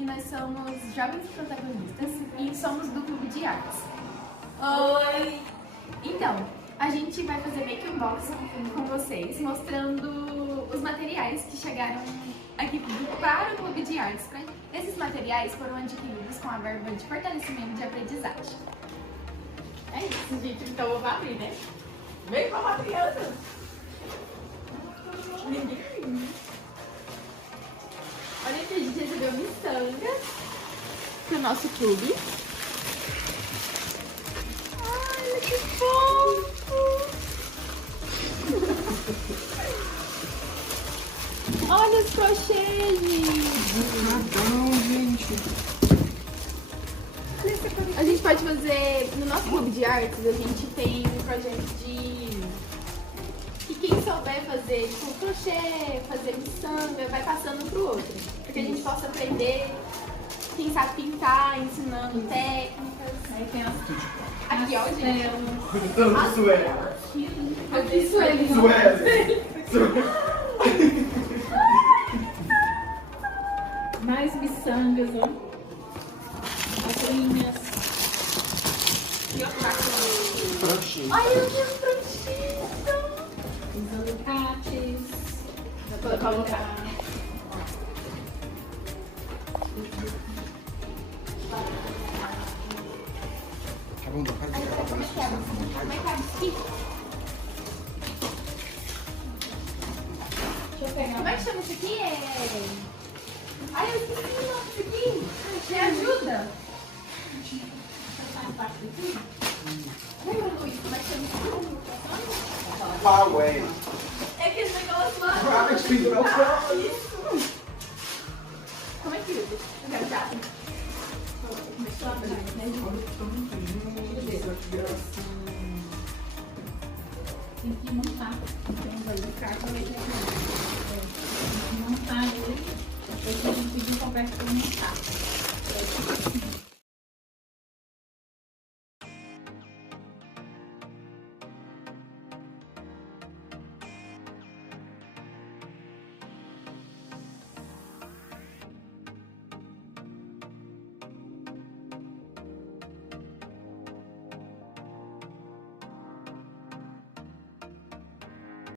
e nós somos Jovens Protagonistas e somos do Clube de Artes. Oi! Então, a gente vai fazer meio que um unboxing com vocês, mostrando os materiais que chegaram aqui para o Clube de Artes. Esses materiais foram adquiridos com a verba de fortalecimento de aprendizagem. É isso, gente. Então eu vou abrir, né? Vem com a criança! Olha aqui, a gente recebeu miçangas pro nosso clube. Olha que fofo! Olha os crochês! Não, gente! A gente pode fazer, no nosso clube de artes, a gente tem um projeto de... E quem souber fazer tipo, crochê, fazer miçanga, vai passando pro outro. Para que a gente possa aprender, quem sabe pintar, ensinando técnicas. Aí tem as... Aqui, ó, gente. Sueli. Sueli. Mais miçangas, ó. As linhas. E outra coisa. Crochê. Olha os crochês. Os alicates. Vou colocar. Acabou de fazer aquela Como é que é? Como é que é aqui? Deixa eu pegar. Como é que chama isso aqui? Ai, eu esqueci o nome disso aqui. Me ajuda. Faz parte daqui? Lembra, Luiz, como é que chama isso? Power. É aquele negócio lá. Para de pendurar o pau. Isso. Como é que usa? Engajado. Começou a abrir, né? Tem que montar. Tem um alicates. Tem que montar ele. Depois a gente pediu conversa para montar.